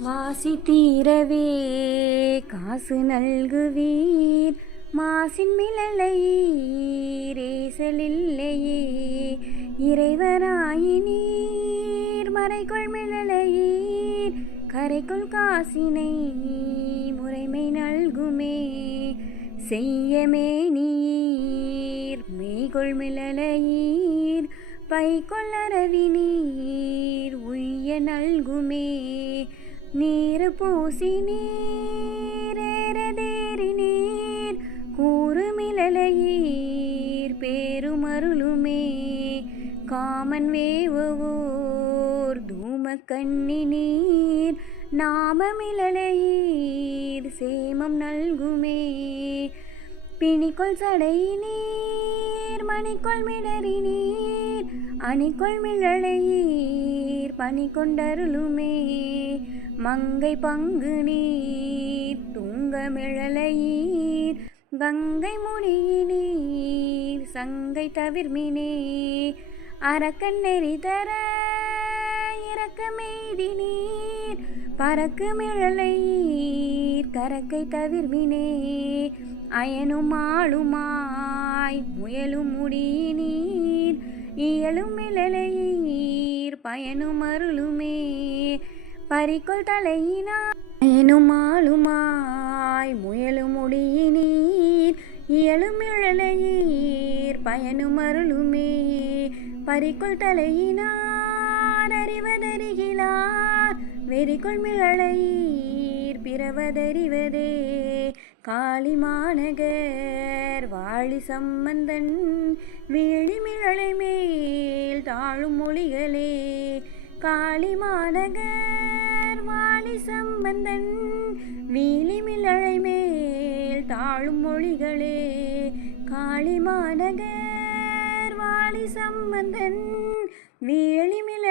வாசி தீரவே காசு நல்குவீர். மாசின் மிளலையீரேசலில்லையே இறைவராயினீர் மறைக்குள் மிளலையீர் கரைக்குள் காசினை முறைமை நல்குமே. செய்யமே நீர் மெய்கொள் மிளலையீர் பைக்கொள்ளரவி நீர் உய்ய நல்குமே. நீர் பூசி நீரேறதேறி நீர். கூறுமிழலையீர் பேருமருளுமே. காமன் வேவோர் தூம கண்ணி நீர் நாமமிழலையீர் சேமம் நல்குமே. பிணிக்கொள் சடை நீர் மணிக்கொள் மிடறி நீர். அணிக்கொள் மிழலையீர் பணி கொண்டருளுமே மங்கை பங்கு நீர் துங்க மிழலையீர். கங்கை முடியினீர் சங்கை தவிர்மினே அரக்கன் நெறி தர இறக்கமெய்தி நீர். பறக்கு மிழலையீர் கரக்கை தவிர்மினே அயனும் ஆளுமாய் முயலும் முடியினீர் இயலும் மிழலையீர் பயனும் அருளுமே. பறிக்குள் தலையினார் ஏனும் ஆளுமாய் முயலும் முடியினீர் இயலும் இழலையீர் பயனும் அருளுமே. பறிக்குள் தலையினார் அறிவதறிகிலார் வெறிக்குள் மிழலையீர் பிறவதறிவதே. காளி மாநகர் வாழி சம்பந்தன் வீழி மிழலை மேல் தாழும் மொழிகளே. காளி மாநகர் வாழி சம்பந்தன் வீழி மேல் தாழும் மொழிகளே காளி மாநகர் வாழி சம்பந்தன். வீழி மேல்